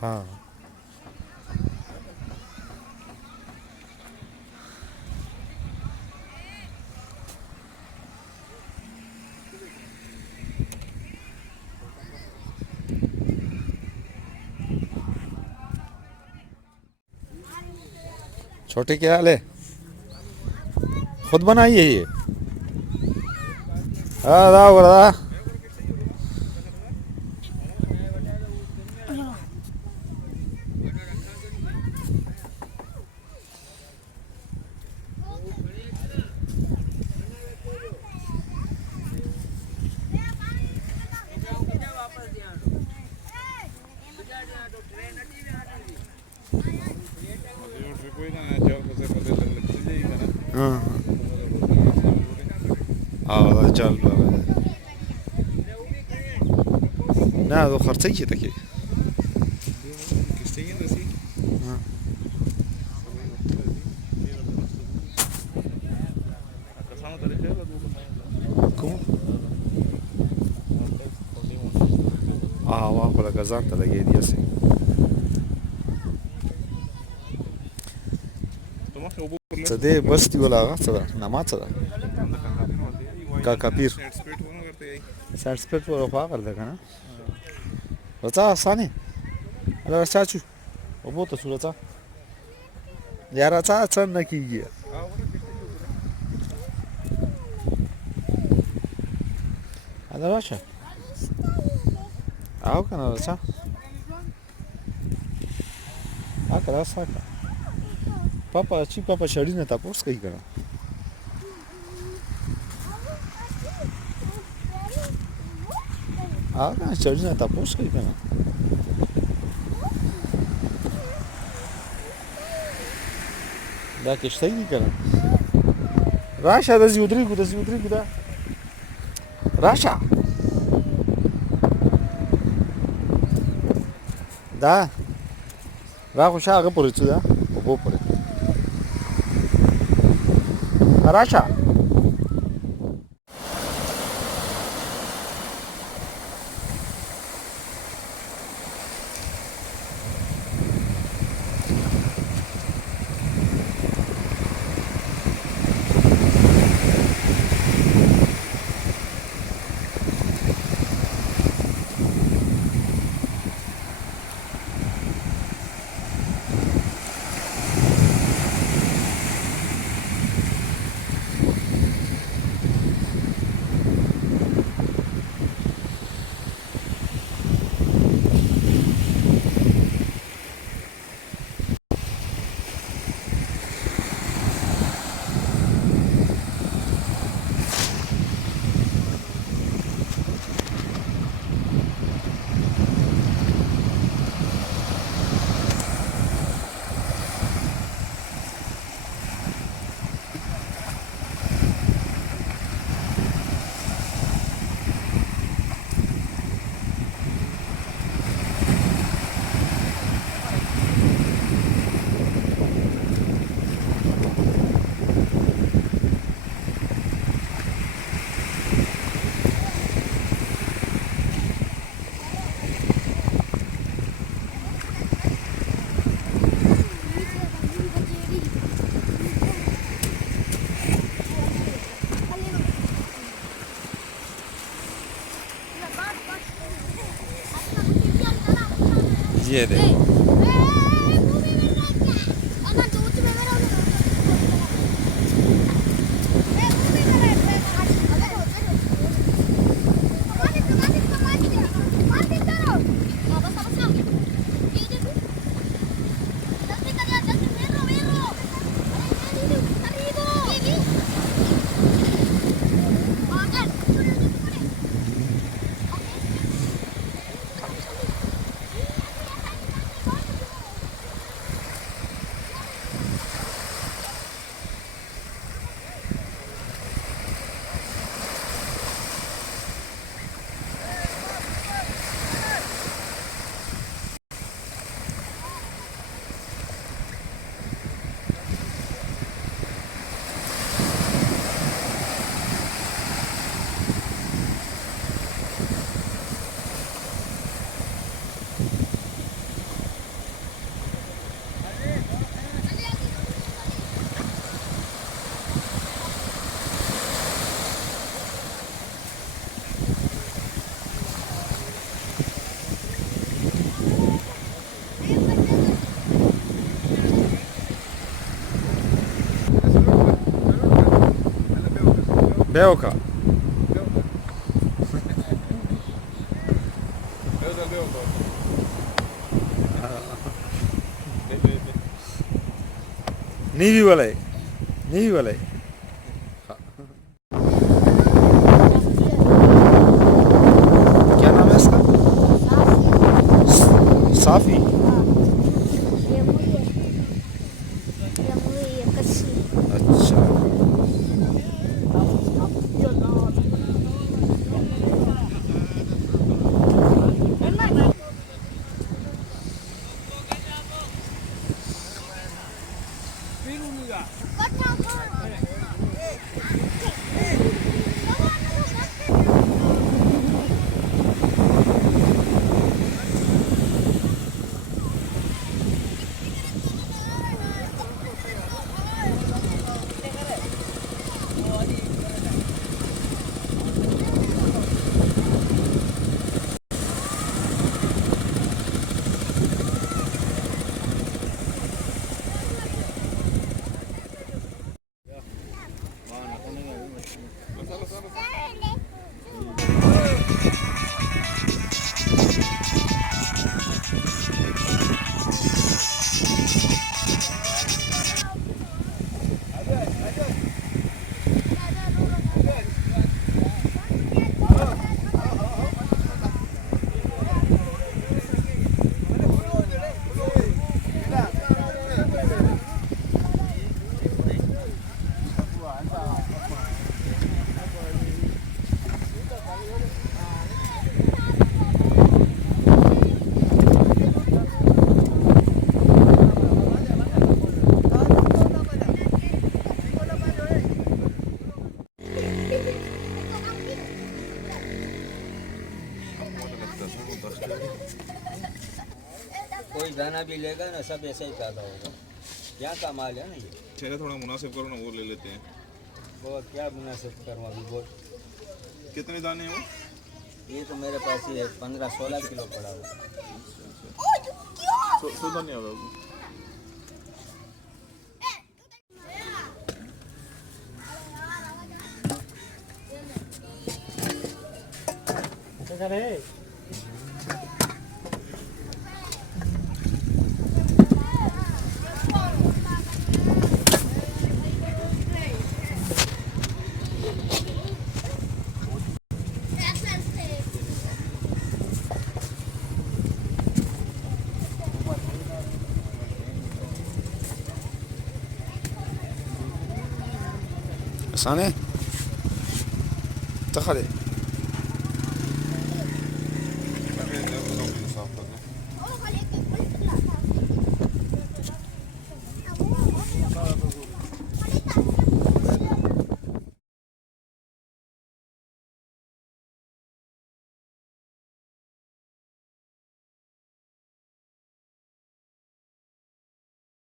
हाँ छोटे क्या हाल है खुद बनाई है ये हाँ اه चल ना तो खर्च ही तक ¿Cómo? Ah, abajo la casanta, la que dice. صدق بس دي ولا غصة نماذج صدق كابير سانسبيت ولا فاقر ده كنا رتا ثاني على رتاچو وبوت صورتا يا رتا څنګه کیږي هذا راشا او کنه رتا اکرا ساکا پاپا چی پاپا شړی نه تاسو کوي کنه آقا شړی نه تاسو کوي کنه دا کشته دي کنه راشه د زیودري ګدا راشه دا را خو شاګه پورې څه ده وبو پورې راشه ये देखो Belka. नीवी वाला है, नीवी वाला है। क्या नाम है इसका? साफी। अच्छा। कोई दाना भी लेगा ना सब ऐसे ही पैदा होगा। यहाँ का माल है ना ये। चलो थोड़ा मुनासिब करो ना, वो ले लेते हैं। वो क्या मुनासिब करवा अभी बहुत। कितने दाने हैं वो? ये तो मेरे पास ही है 15-16 किलो पड़ा हुआ। सो दाने होगा वो। साने तखले साफ कर